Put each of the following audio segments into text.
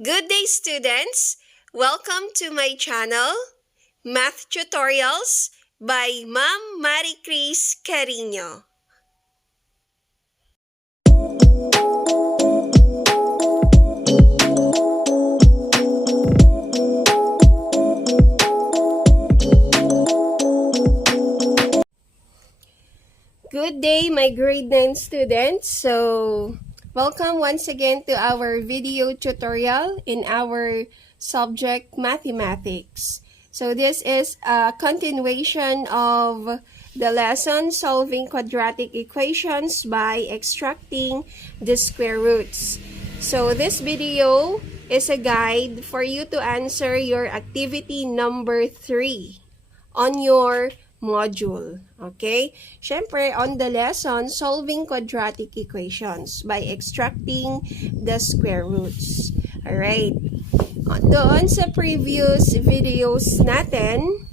Good day, students! Welcome to my channel, Math Tutorials by Ma'am Marie Cris Carino. Good day, my grade 9 students. So, welcome once again to our video tutorial in our subject mathematics. So, this is a continuation of the lesson solving quadratic equations by extracting the square roots. So, this video is a guide for you to answer your activity number 3 on your module. Okay? Syempre, on the lesson, solving quadratic equations by extracting the square roots. Alright. Doon sa previous videos natin,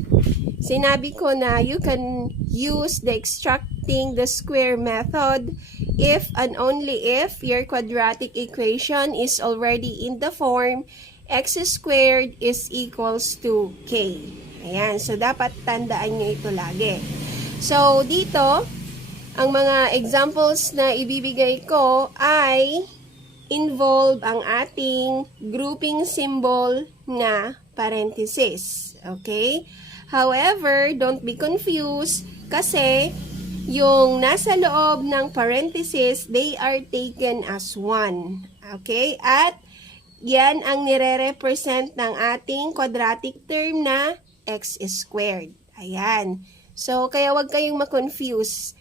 sinabi ko na you can use the extracting the square method if and only if your quadratic equation is already in the form x squared is equals to k. Ayan, so dapat tandaan nyo ito lagi. So, dito, ang mga examples na ibibigay ko ay involve ang ating grouping symbol na parenthesis. Okay? However, don't be confused kasi yung nasa loob ng parenthesis, they are taken as 1. Okay? At yan ang nire-represent ng ating quadratic term na x squared. Ayan. So, kaya wag kayong ma-confuse.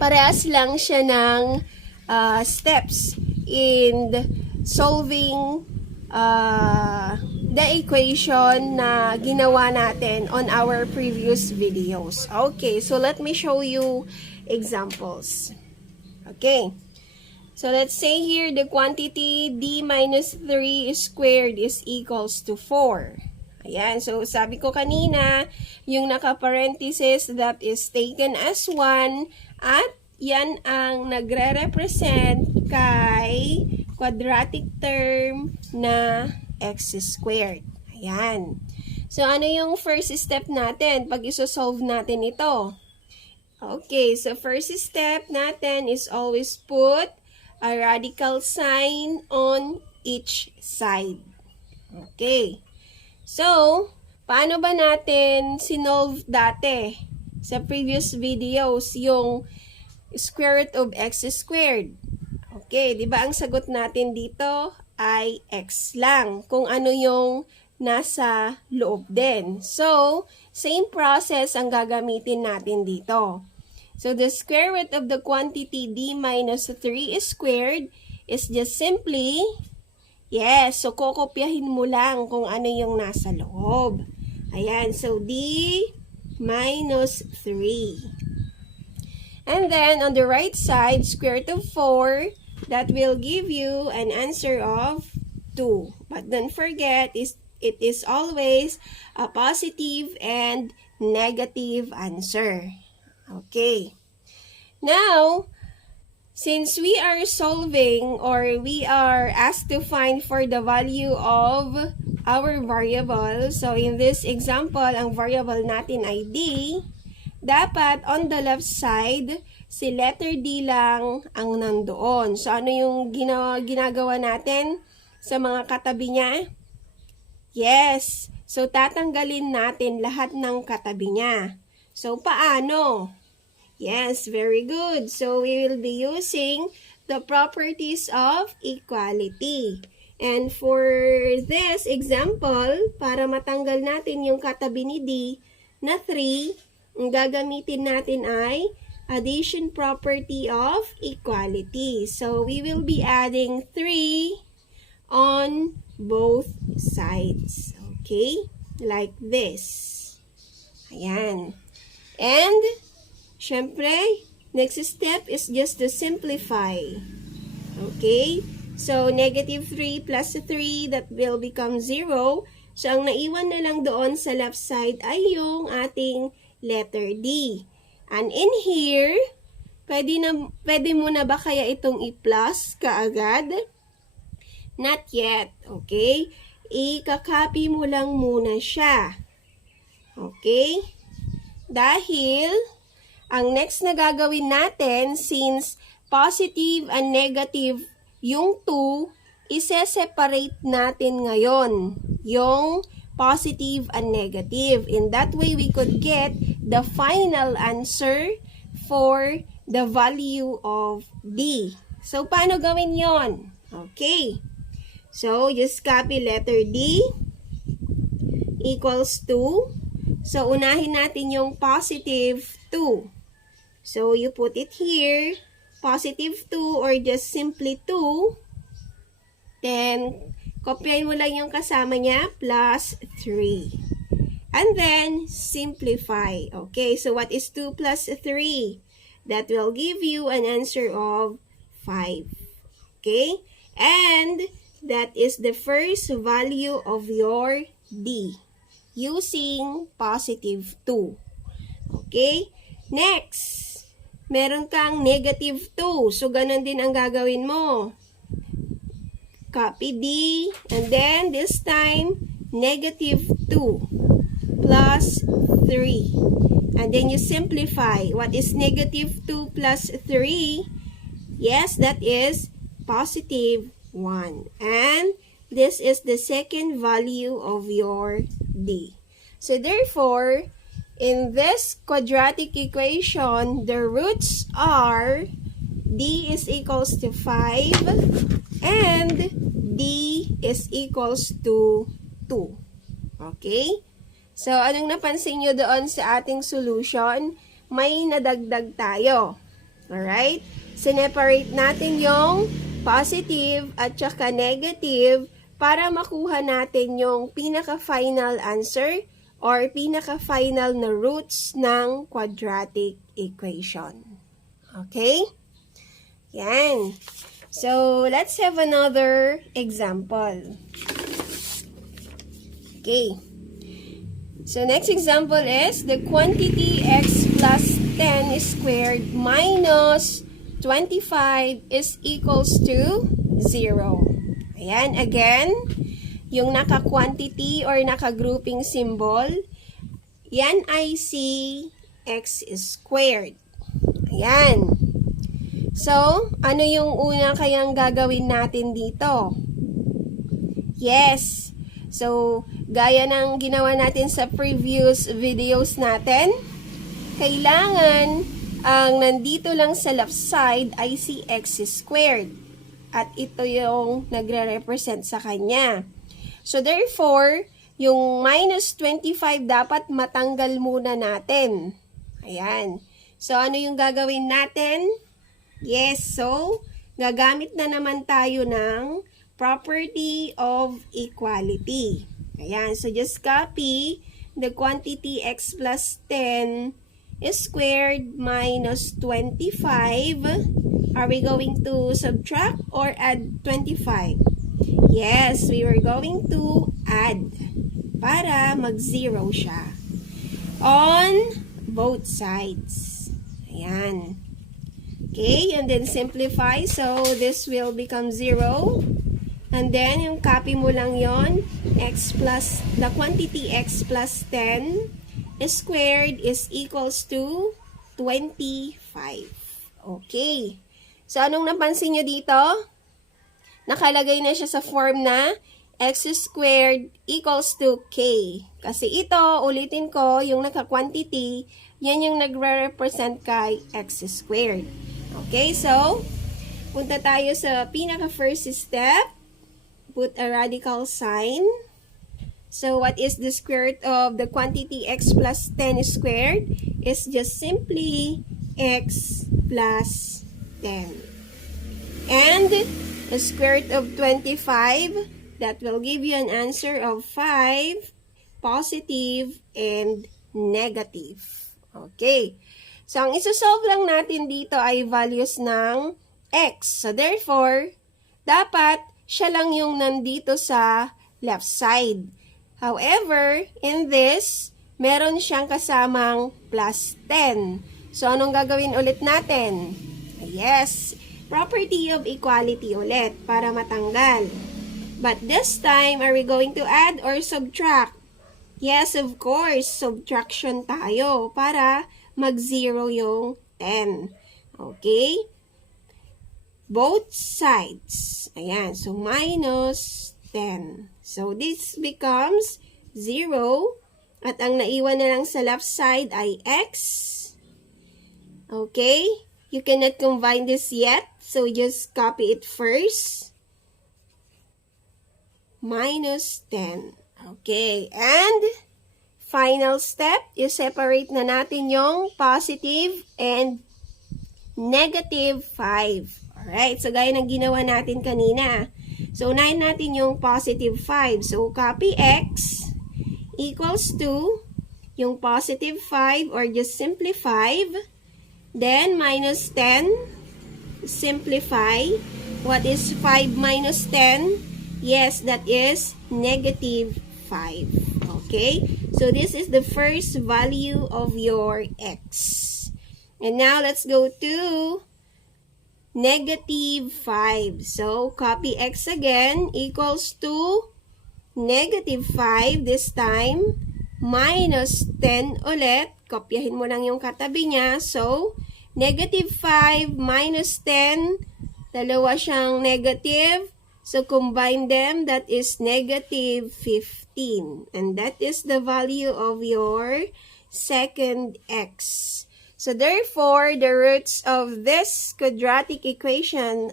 Parehas lang siya ng steps in solving the equation na ginawa natin on our previous videos. Okay, so let me show you examples. Okay. So, let's say here the quantity d minus 3 squared is equals to 4. Ayan, so sabi ko kanina, yung naka-parenthesis that is taken as 1 at yan ang nagre-represent kay quadratic term na x squared. Ayan. So, ano yung first step natin pag iso-solve natin ito? Okay, so first step natin is always put a radical sign on each side. Okay. So, paano ba natin sinolve dati sa previous videos yung square root of x squared? Okay, di ba ang sagot natin dito ay x lang kung ano yung nasa loob din. So, same process ang gagamitin natin dito. So, the square root of the quantity d minus 3 squared is just simply, yes, so kokopyahin mo lang kung ano yung nasa loob. Ayan, so d minus 3. And then, on the right side, square root of 4, that will give you an answer of 2. But don't forget, it is always a positive and negative answer. Okay. Now, since we are solving or we are asked to find for the value of our variable, so in this example, ang variable natin ay d, dapat on the left side, si letter d lang ang nandoon. So, ano yung ginagawa natin sa mga katabi niya? Yes. So, tatanggalin natin lahat ng katabi niya. So, paano? Yes, very good. So, we will be using the properties of equality. And for this example, para matanggal natin yung katabi ni D na 3, ang gagamitin natin ay addition property of equality. So, we will be adding 3 on both sides. Okay? Like this. Ayan. And, syempre, next step is just to simplify. Okay? So, negative 3 plus 3, that will become 0. So, ang naiwan na lang doon sa left side ay yung ating letter D. And in here, pwede mo na ba kaya itong i-plus kaagad? Not yet, okay? Ika-copy mo lang muna siya. Okay? Dahil, ang next na gagawin natin, since positive and negative yung 2, ise-separate natin ngayon yung positive and negative. In that way, we could get the final answer for the value of D. So, paano gawin yon? Okay. So, just copy letter D equals 2. So, unahin natin yung positive 2. So, you put it here, positive 2 or just simply 2. Then, kopyahin mo lang yung kasama niya, plus 3. And then, simplify. Okay, so what is 2 plus 3? That will give you an answer of 5. Okay, and that is the first value of your D using positive 2. Okay, next, meron kang negative 2. So, ganun din ang gagawin mo. Copy D, and then this time, negative 2 plus 3. And then you simplify. What is negative 2 plus 3? Yes, that is positive 1. And this is the second value of your D. So therefore, in this quadratic equation, the roots are D is equals to 5 and D is equals to 2. Okay? So, anong napansin nyo doon sa ating solution? May nadagdag tayo. Alright? Sineparate natin yung positive at saka negative para makuha natin yung pinaka-final answer or pinaka-final na roots ng quadratic equation. Okay? Yan. So, let's have another example. Okay. So, next example is the quantity x plus 10 squared minus 25 is equals to 0. Ayan, again, yung naka-quantity or naka-grouping symbol, yan ay si x squared. Ayan. So, ano yung una kayang gagawin natin dito? Yes. So, gaya ng ginawa natin sa previous videos natin, kailangan ang nandito lang sa left side ay si x squared. At ito yung nagre-represent sa kanya. So, therefore, yung minus 25 dapat matanggal muna natin. Ayan. So, ano yung gagawin natin? Yes, so, gagamit na naman tayo ng property of equality. Ayan, so just copy the quantity x plus 10 squared minus 25. Are we going to subtract or add 25? Yes, we were going to add para mag-0 siya on both sides. Ayan. Okay, and then simplify. So, this will become 0. And then, yung copy mo lang yon, x plus, the quantity x plus 10 squared is equals to 25. Okay. So, anong napansin nyo dito? Nakalagay na siya sa form na x squared equals to k. Kasi ito, ulitin ko, yung naka-quantity, yan yung nagre-represent kay x squared. Okay, so, punta tayo sa pinaka-first step. Put a radical sign. So, what is the square root of the quantity x plus 10 squared? Is just simply x plus 10. And the square root of 25, that will give you an answer of 5, positive, and negative. Okay. So, ang isosolve lang natin dito ay values ng x. So, therefore, dapat siya lang yung nandito sa left side. However, in this, meron siyang kasamang plus 10. So, anong gagawin ulit natin? Yes, property of equality ulit para matanggal. But this time, are we going to add or subtract? Yes, of course, subtraction tayo para mag-0 yung 10. Okay? Both sides. Ayan, so minus 10. So this becomes 0. At ang naiwan na lang sa left side ay x. Okay? You cannot combine this yet, so just copy it first. Minus 10. Okay, and final step, i-separate na natin yung positive and negative 5. Alright, so gaya ng ginawa natin kanina. So, unahin natin yung positive 5. So, copy x equals to yung positive 5 or just simplify. Then, minus 10. Simplify. What is 5 minus 10? Yes, that is negative 5. Okay? So, this is the first value of your x. And now, let's go to negative 5. So, copy x again equals to negative 5 this time. Minus 10 ulit. Kopyahin mo lang yung katabi niya. So, negative 5 minus 10. Dalawa siyang negative. So, combine them. That is negative 15. And that is the value of your second x. So, therefore, the roots of this quadratic equation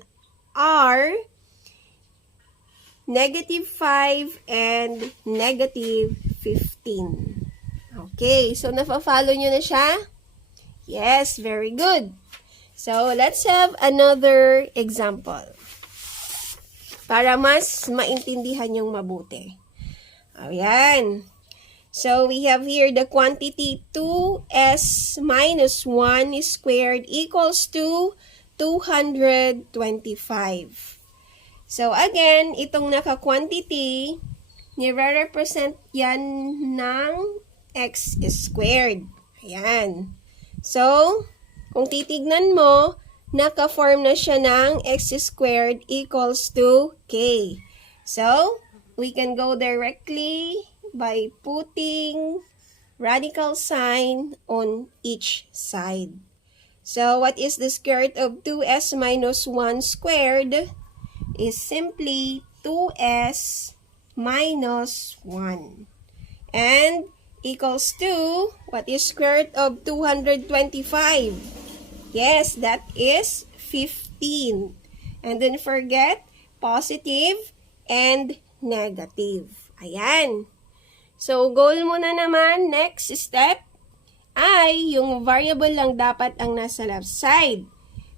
are negative 5 and negative 15. Okay, so nafa-follow nyo na siya? Yes, very good. So, let's have another example para mas maintindihan yung mabuti. Ayan. So, we have here the quantity 2s minus 1 squared equals to 225. So, again, itong naka-quantity, nire-represent yan ng x squared. Ayan. So, kung titignan mo, naka-form na siya ng x squared equals to k. So, we can go directly by putting radical sign on each side. So, what is the square root of 2s minus 1 squared? Is simply 2s minus 1. And equals to, what is square root of 225? Yes, that is 15. And don't forget, positive and negative. Ayan. So, goal mo na naman, next step, ay yung variable lang dapat ang nasa left side.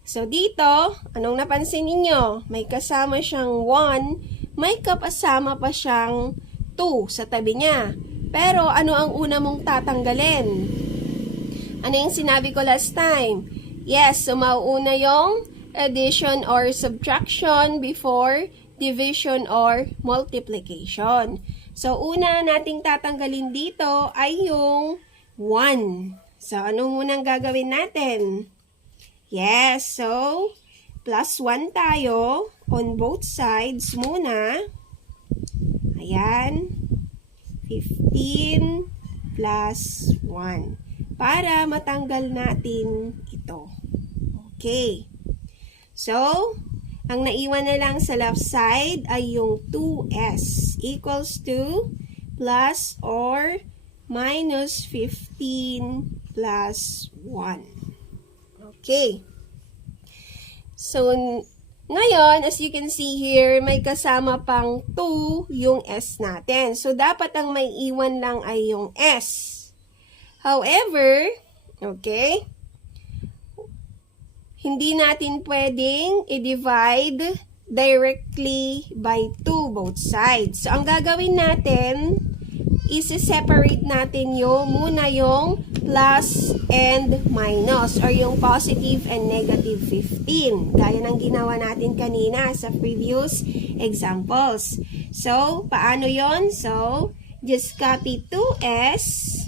So, dito, anong napansin ninyo? May kasama siyang 1, may kasama pa siyang 2 sa tabi niya. Pero, ano ang una mong tatanggalin? Ano yung sinabi ko last time? Yes, so mauuna yung addition or subtraction before division or multiplication. So, una nating tatanggalin dito ay yung 1. So, ano munang gagawin natin? Yes, so, plus 1 tayo on both sides muna. Ayan. 15 plus 1. Para matanggal natin ito. Okay. So, ang naiwan na lang sa left side ay yung 2s equals to plus or minus 15 plus 1. Okay. So, ngayon, as you can see here, may kasama pang 2 yung s natin. So, dapat ang may iwan lang ay yung s. However, okay, hindi natin pwedeng i-divide directly by 2 both sides. So, ang gagawin natin, isi-separate natin muna yung plus and minus or yung positive and negative 15. Gaya ng ginawa natin kanina sa previous examples. So, paano yon? So, just copy 2s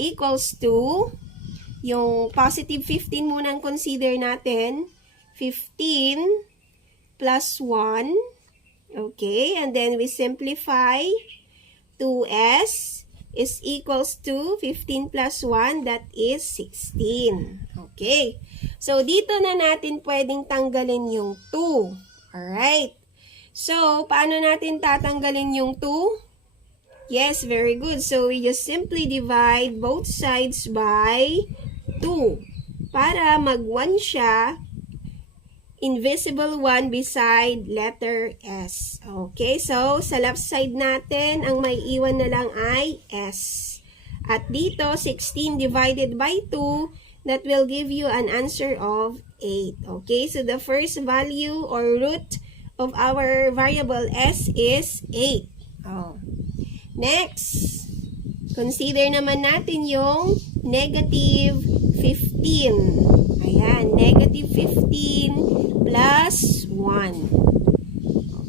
equals to yung positive 15 munang consider natin. 15 plus 1. Okay, and then we simplify. 2s is equals to 15 plus 1, that is 16. Okay. So, dito na natin pwedeng tanggalin yung 2. Alright. So, paano natin tatanggalin yung 2? Yes, very good. So, we just simply divide both sides by 2 para mag-1 siya, invisible 1 beside letter S. Okay, so sa left side natin, ang may iwan na lang ay S. At dito, 16 divided by 2, that will give you an answer of 8. Okay, so the first value or root of our variable S is 8. Oh. Next, consider naman natin yung negative 15. Ayan, negative 15 plus 1.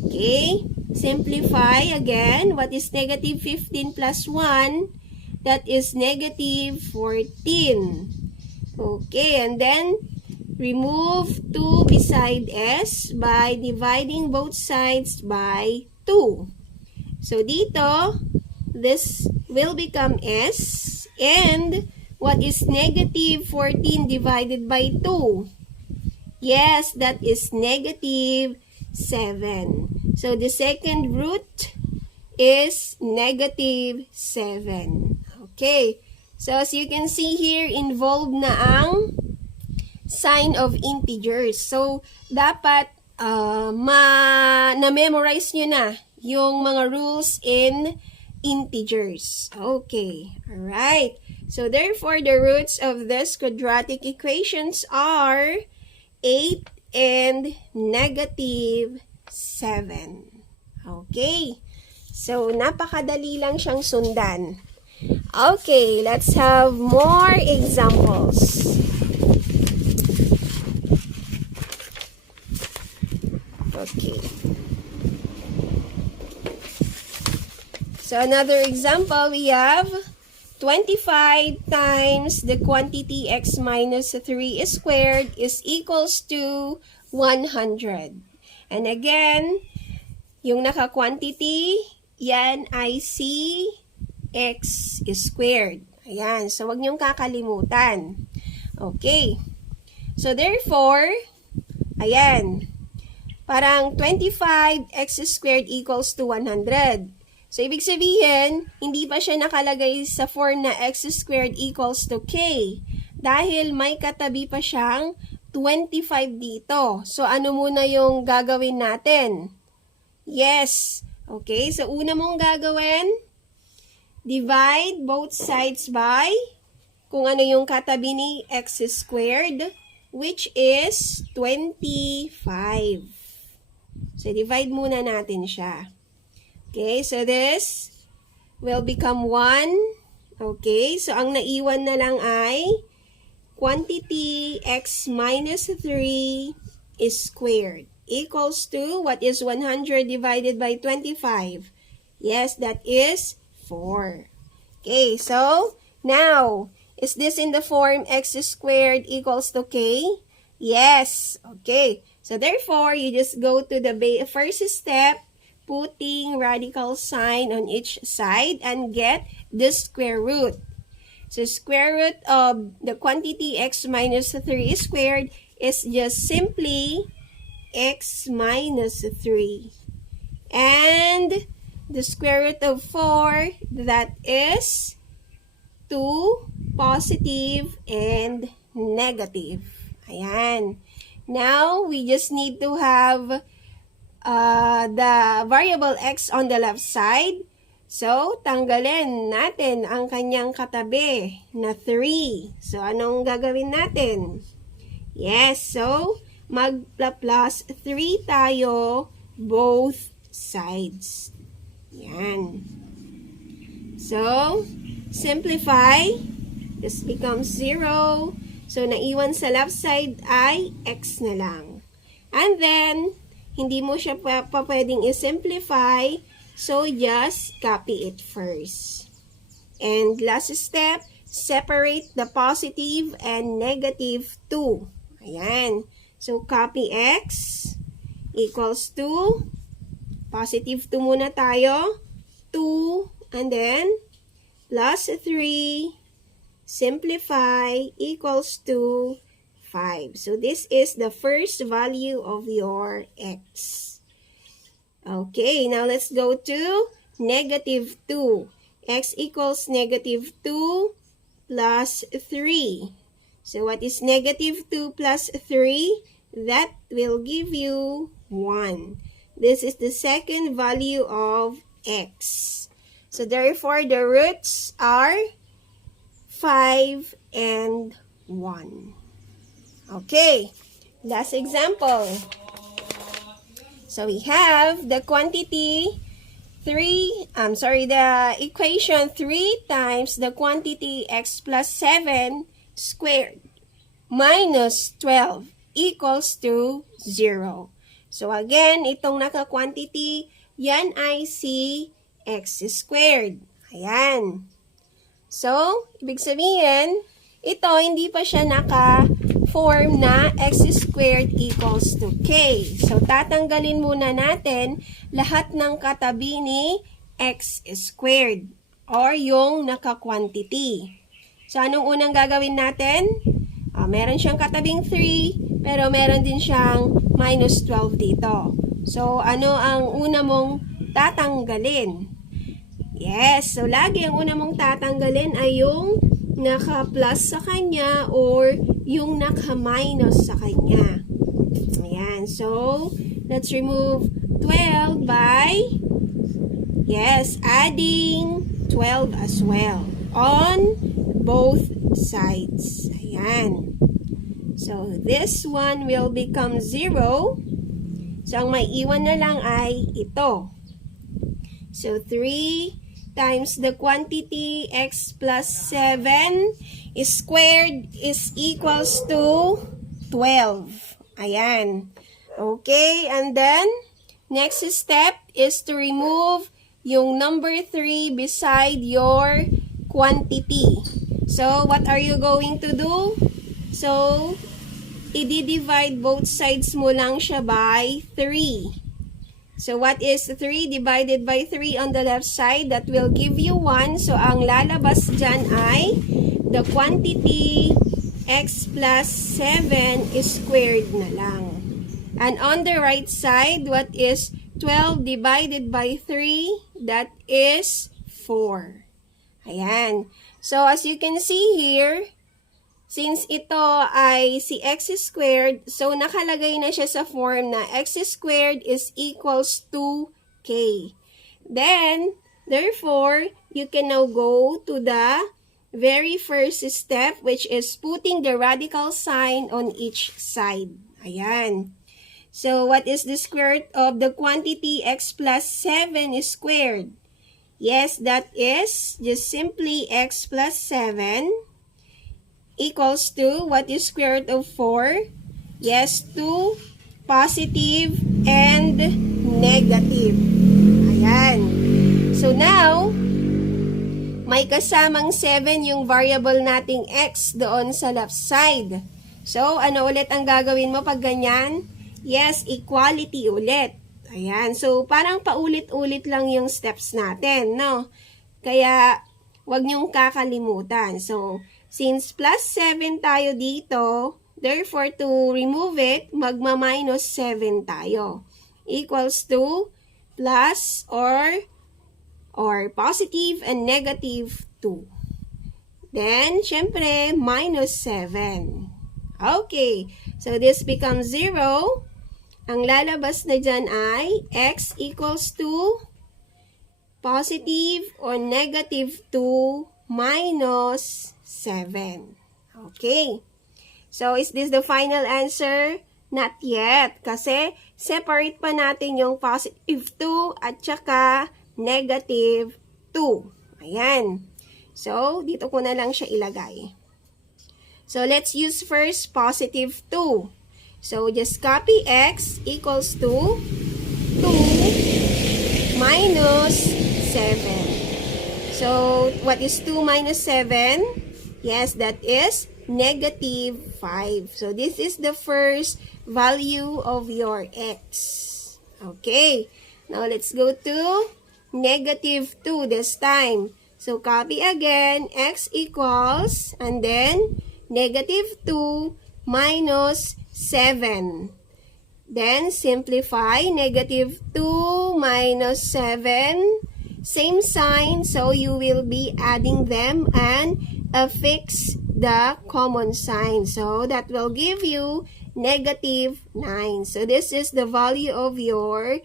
Okay, simplify again. What is negative 15 plus 1? That is negative 14. Okay, and then remove 2 beside S by dividing both sides by 2. So, dito, this will become S. And, what is negative 14 divided by 2? Yes, that is negative 7. So, the second root is negative 7. Okay. So, as you can see here, involved na ang sign of integers. So, dapat na-memorize nyo na yung mga rules in integers. Okay. Alright. So, therefore, the roots of this quadratic equations are 8 and negative 7. Okay. So, napakadali lang siyang sundan. Okay, let's have more examples. Okay. So, another example, we have 25 times the quantity x minus 3 squared is equals to 100. And again, yung naka-quantity, yan ay si x squared. Ayan, so wag niyong kakalimutan. Okay. So, therefore, ayan, parang 25x squared equals to 100. So, ibig sabihin, hindi pa siya nakalagay sa form na x squared equals to k. Dahil may katabi pa siyang 25 dito. So, ano muna yung gagawin natin? Yes. Okay, so una mong gagawin, divide both sides by kung ano yung katabi ni x squared, which is 25. So, divide muna natin siya. Okay, so this will become 1. Okay, so ang naiwan na lang ay quantity x minus 3 is squared equals to, what is 100 divided by 25? Yes, that is 4. Okay, so now, is this in the form x squared equals to k? Yes. Okay, so therefore, you just go to the first step, putting radical sign on each side and get the square root. So, square root of the quantity x minus 3 squared is just simply x minus 3. And the square root of 4, that is 2, positive, and negative. Ayan. Now, we just need to have the variable x on the left side. So, tanggalin natin ang kanyang katabi na 3. So, anong gagawin natin? Yes, so, mag-plus 3 tayo both sides. Yan. So, simplify. This becomes 0. So, naiwan sa left side ay x na lang. And then, hindi mo siya pa pwedeng i-simplify, so just copy it first. And last step, separate the positive and negative 2. Ayan. So, copy x equals to Positive 2 muna tayo. 2, and then plus 3, simplify, equals to 5. So this is the first value of your x. Okay, now let's go to negative 2. X equals negative 2 plus 3. So what is negative 2 plus 3? That will give you 1. This is the second value of x. So therefore, the roots are 5 and 1. Okay, last example. So we have the quantity the equation 3 times the quantity x plus 7 squared minus 12 equals to 0. So again, itong naka-quantity, yan ay si x squared. Ayan. So, ibig sabihin, ito hindi pa siya naka-form na x squared equals to k. So, tatanggalin muna natin lahat ng katabi ni x squared or yung naka-quantity. So, anong unang gagawin natin? Meron siyang katabing 3, pero meron din siyang minus 12 dito. So, ano ang una mong tatanggalin? Yes, so lagi ang una mong tatanggalin ay yung naka-plus sa kanya or yung naka-minus sa kanya. Ayan, so let's remove 12 by, yes, adding 12 as well on both sides. Ayan. So this one will become 0. So ang may iwan na lang ay ito. So 3 times the quantity x plus 7 squared is equals to 12. Ayan. Okay, and then next step is to remove yung number 3 beside your quantity. So what are you going to do? So i-divide both sides mo lang siya by 3. So, what is 3 divided by 3 on the left side? That will give you 1. So, ang lalabas dyan ay the quantity x plus 7 is squared na lang. And on the right side, what is 12 divided by 3? That is 4. Ayan. So, as you can see here, since ito ay si x squared, so nakalagay na siya sa form na x squared is equals to k. Then, therefore, you can now go to the very first step, which is putting the radical sign on each side. Ayan. So, what is the square root of the quantity x plus 7 is squared? Yes, that is just simply x plus 7 equals to, what is square root of 4? Yes, 2, positive, and negative. Ayan. So now, may kasamang 7 yung variable nating x doon sa left side. So, ano ulit ang gagawin mo pag ganyan? Yes, equality ulit. Ayan. So, parang paulit-ulit lang yung steps natin, no? Kaya, wag niyong kakalimutan. So, since plus 7 tayo dito, therefore, to remove it, magma-minus 7 tayo. Equals to plus or positive and negative 2. Then, syempre, minus 7. Okay. So, this becomes 0. Ang lalabas na dyan ay x equals to positive or negative 2 minus 7. Okay. So, is this the final answer? Not yet. Kasi, separate pa natin yung positive 2 at saka negative 2. Ayan. So, dito ko na lang siya ilagay. So, let's use first positive 2. So, just copy x equals to 2 minus 7. So, what is 2 minus 7? Yes, that is negative 5. So, this is the first value of your x. Okay. Now, let's go to negative 2 this time. So, copy again, x equals, and then, negative 2 minus 7. Then, simplify, negative 2 minus 7. Same sign, so you will be adding them and affix the common sign. So, that will give you negative 9. So, this is the value of your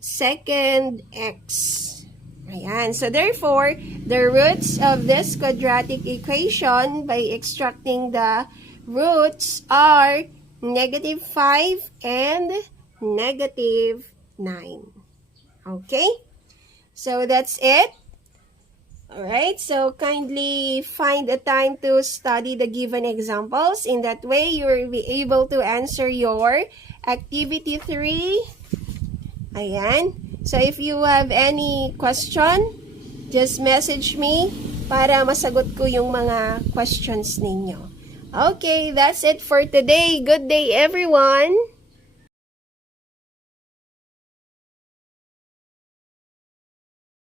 second x. Ayan. So, therefore, the roots of this quadratic equation by extracting the roots are negative 5 and negative 9. Okay? So, that's it. Alright, so kindly find a time to study the given examples. In that way, you will be able to answer your activity 3. Ayan. So, if you have any question, just message me para masagot ko yung mga questions ninyo. Okay, that's it for today. Good day, everyone!